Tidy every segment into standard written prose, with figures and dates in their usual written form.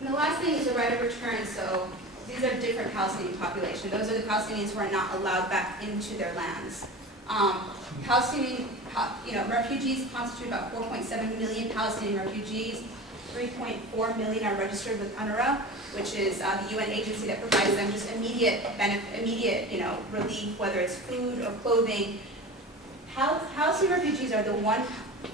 And the last thing is the right of return. So these are different Palestinian population. Those are the Palestinians who are not allowed back into their lands. Palestinian, refugees constitute about 4.7 million Palestinian refugees. 3.4 million are registered with UNRWA, which is the UN agency that provides them just immediate relief, whether it's food or clothing. Palestinian refugees are the one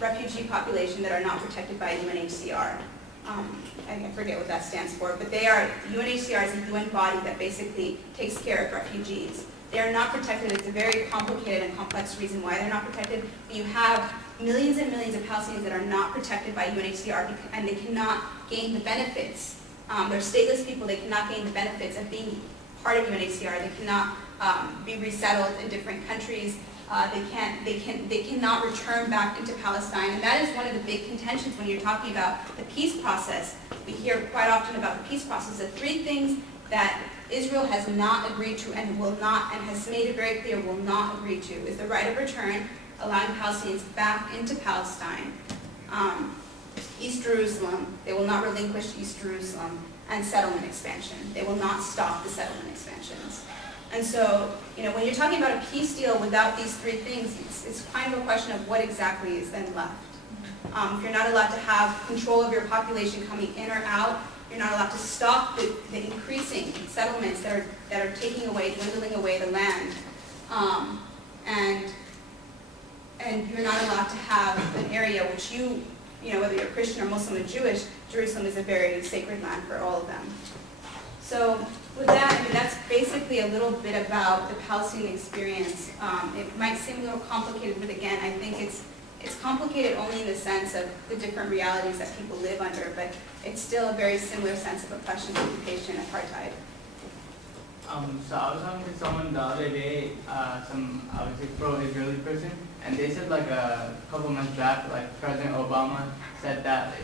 refugee population that are not protected by UNHCR. I forget what that stands for, but UNHCR is a UN body that basically takes care of refugees. They are not protected. It's a very complicated and complex reason why they're not protected. But you have millions and millions of Palestinians that are not protected by UNHCR, and they cannot gain the benefits. They're stateless people. They cannot gain the benefits of being part of UNHCR. They cannot be resettled in different countries. They cannot return back into Palestine, and that is one of the big contentions when you're talking about the peace process. We hear quite often about the peace process. The three things that Israel has not agreed to and has made it very clear will not agree to is the right of return, allowing Palestinians back into Palestine, East Jerusalem, they will not relinquish East Jerusalem, and settlement expansion. They will not stop the settlement expansions. And so, when you're talking about a peace deal without these three things, it's kind of a question of what exactly is then left. If you're not allowed to have control of your population coming in or out, you're not allowed to stop the increasing settlements that are taking away, dwindling away the land, and you're not allowed to have an area which whether you're Christian or Muslim or Jewish, Jerusalem is a very sacred land for all of them. So with that, that's basically a little bit about the Palestinian experience. It might seem a little complicated, but again, I think it's complicated only in the sense of the different realities that people live under, but it's still a very similar sense of oppression, occupation, and apartheid. So I was talking to someone the other day, I was a pro-Israeli person, and they said like a couple months back, like President Obama said that,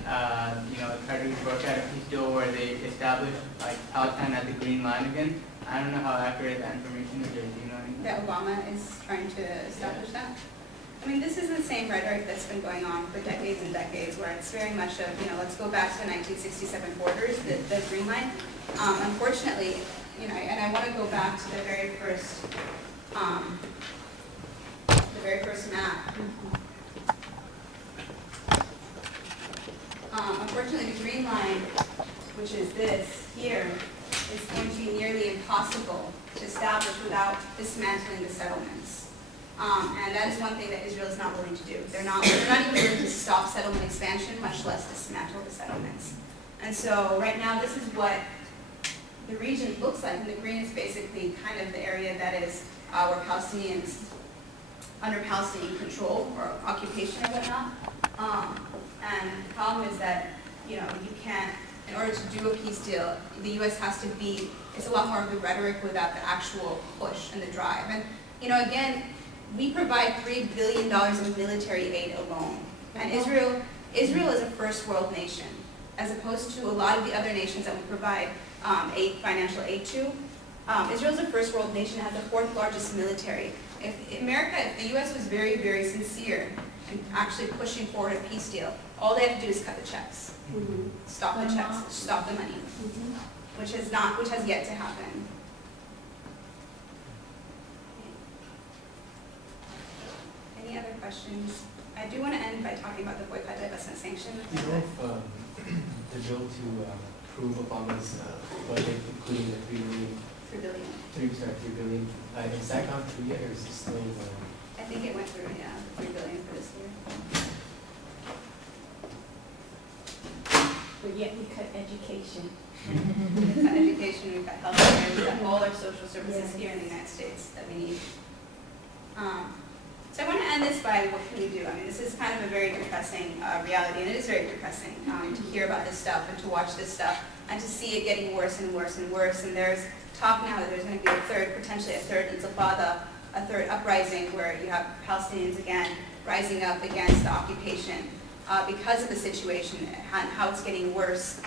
tried to work out a peace deal where they established like Palestine at the Green Line again. I don't know how accurate that information is, or do you know anything? That Obama is trying to establish that? I mean, this is the same rhetoric that's been going on for decades and decades, where it's very much of, let's go back to the 1967 borders, the Green Line. Unfortunately, and I want to go back to the very first map. Unfortunately, the Green Line, which is this here, is going to be nearly impossible to establish without dismantling the settlements. And that is one thing that Israel is not willing to do. They're not even willing to stop settlement expansion, much less dismantle the settlements. And so right now, this is what the region looks like. And the green is basically kind of the area that is where Palestinians under Palestinian control or occupation or whatnot. And the problem is that, you can't, in order to do a peace deal, the U.S. has to be, it's a lot more of the rhetoric without the actual push and the drive. And, again, we provide $3 billion in military aid alone. And Israel is a first world nation, as opposed to a lot of the other nations that we provide financial aid to. Israel is a first world nation, has the fourth largest military. If the U.S. was very, very sincere in actually pushing forward a peace deal, all they have to do is cut the checks, stop the checks, stop the money, which has yet to happen. Any other questions? I do want to end by talking about the boycott, divestment, sanction. Do you know if the bill to approve Obama's budget, including the $3 billion, is that gone through yet, or is it still? I think it went through, yeah, $3 billion for this year. But yet we cut education. We've got education, we've got healthcare, we've got all our social services here in the United States that we need. So I want to end this by what can we do? I mean, this is kind of a very depressing reality, and it is very depressing to hear about this stuff and to watch this stuff and to see it getting worse and worse and worse. And there's talk now that there's going to be potentially a third intifada, a third uprising where you have Palestinians again rising up against the occupation because of the situation and how it's getting worse.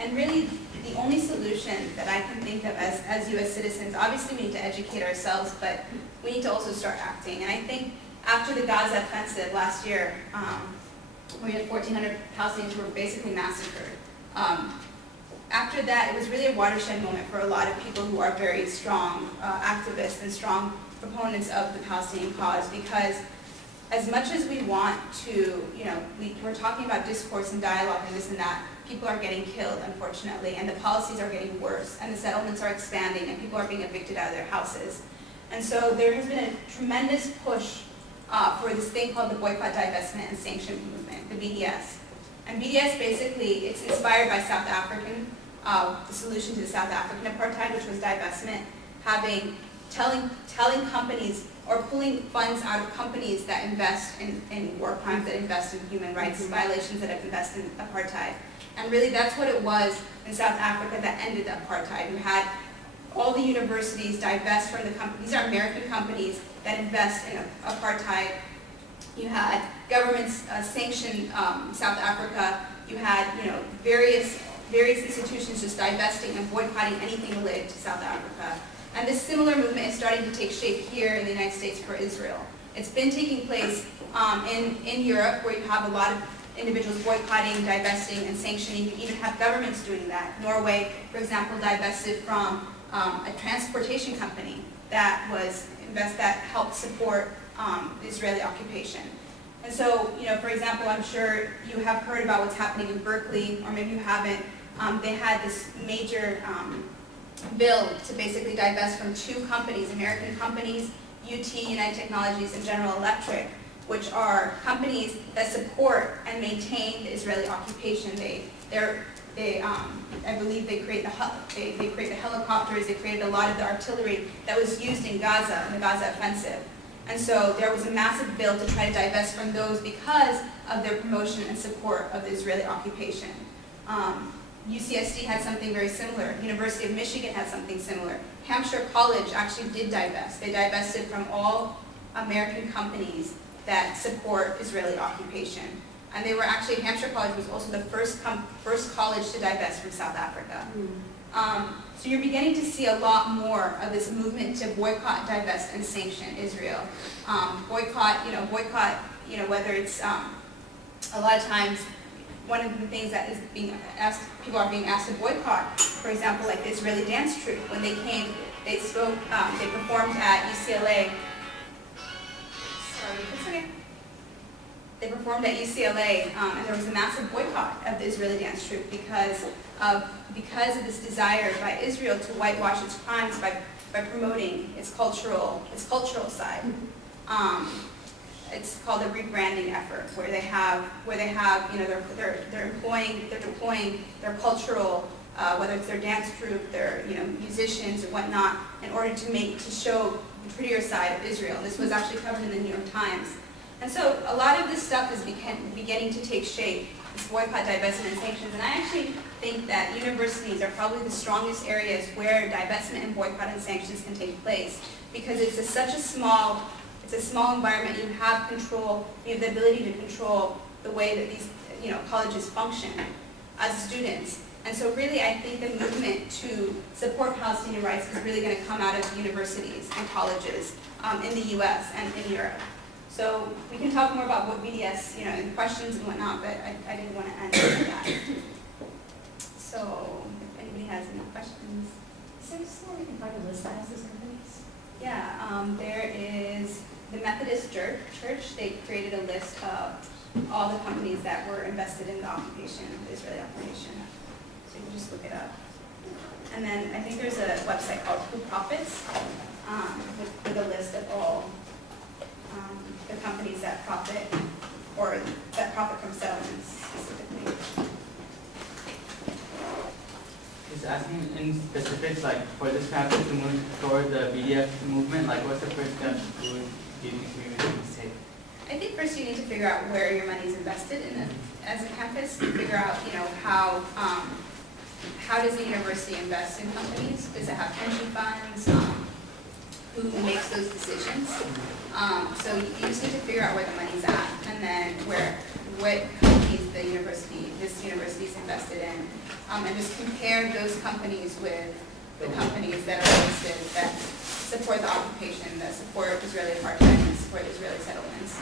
And really, the only solution that I can think of as U.S. citizens, obviously we need to educate ourselves, but we need to also start acting. And I think after the Gaza offensive last year, where we had 1,400 Palestinians who were basically massacred. After that, it was really a watershed moment for a lot of people who are very strong activists and strong proponents of the Palestinian cause, because as much as we want to, we're talking about discourse and dialogue and this and that, people are getting killed, unfortunately, and the policies are getting worse, and the settlements are expanding, and people are being evicted out of their houses. And so there has been a tremendous push for this thing called the Boycott, Divestment, and Sanction Movement, the BDS. And BDS basically, it's inspired by South African, the solution to the South African apartheid, which was divestment, telling companies or pulling funds out of companies that invest in war crimes, that invest in human rights violations, that invest in apartheid. And really that's what it was in South Africa that ended the apartheid. You had all the universities divest from the companies. These are American companies that invest in apartheid. You had governments sanction South Africa. You had various institutions just divesting and boycotting anything related to South Africa. And this similar movement is starting to take shape here in the United States for Israel. It's been taking place in Europe, where you have a lot of individuals boycotting, divesting, and sanctioning. You even have governments doing that. Norway, for example, divested from a transportation company that helped support the Israeli occupation. And so, for example, I'm sure you have heard about what's happening in Berkeley, or maybe you haven't. They had this major bill to basically divest from two companies, American companies, UT, United Technologies, and General Electric, which are companies that support and maintain the Israeli occupation. I believe they create the helicopters, they created a lot of the artillery that was used in Gaza, in the Gaza offensive. And so there was a massive bill to try to divest from those because of their promotion and support of the Israeli occupation. UCSD had something very similar. University of Michigan had something similar. Hampshire College actually did divest. They divested from all American companies that support Israeli occupation. And they were actually, Hampshire College was also the first college to divest from South Africa. So you're beginning to see a lot more of this movement to boycott, divest, and sanction Israel. Boycott, whether it's a lot of times, one of the things that is being asked, people are being asked to boycott, for example, like the Israeli dance troupe. When they came, they performed at UCLA. Sorry, it's okay. They performed at UCLA, and there was a massive boycott of the Israeli dance troupe because of this desire by Israel to whitewash its crimes by promoting its cultural side. It's called a rebranding effort, where they have they're deploying their cultural, whether it's their dance troupe, their musicians or whatnot, in order to show the prettier side of Israel. This was actually covered in the New York Times. And so a lot of this stuff is beginning to take shape, this boycott, divestment, and sanctions. And I actually think that universities are probably the strongest areas where divestment and boycott and sanctions can take place, because it's such a small environment. You have control, you have the ability to control the way that these colleges function as students. And so really I think the movement to support Palestinian rights is really going to come out of universities and colleges in the US and in Europe. So we can talk more about what BDS, and questions and whatnot, but I didn't want to end with that. So if anybody has any questions. Is there somewhere we can find a list that has those companies? Yeah, there is the Methodist Church. They created a list of all the companies that were invested in the occupation, the Israeli occupation. So you can just look it up. And then I think there's a website called Who Profits with a list of all the companies that profit, or that profit from settlements specifically. Just asking in specifics, like for this campus to move toward the BDF movement, like what's the first step do you think we would need to take? I think first you need to figure out where your money is invested in as a campus. Figure out, how does the university invest in companies? Does it have pension funds? Who makes those decisions? So you just need to figure out where the money's at, and then what companies this university is invested in, and just compare those companies with the companies that are listed that support the occupation, that support Israeli apartheid, and support Israeli settlements.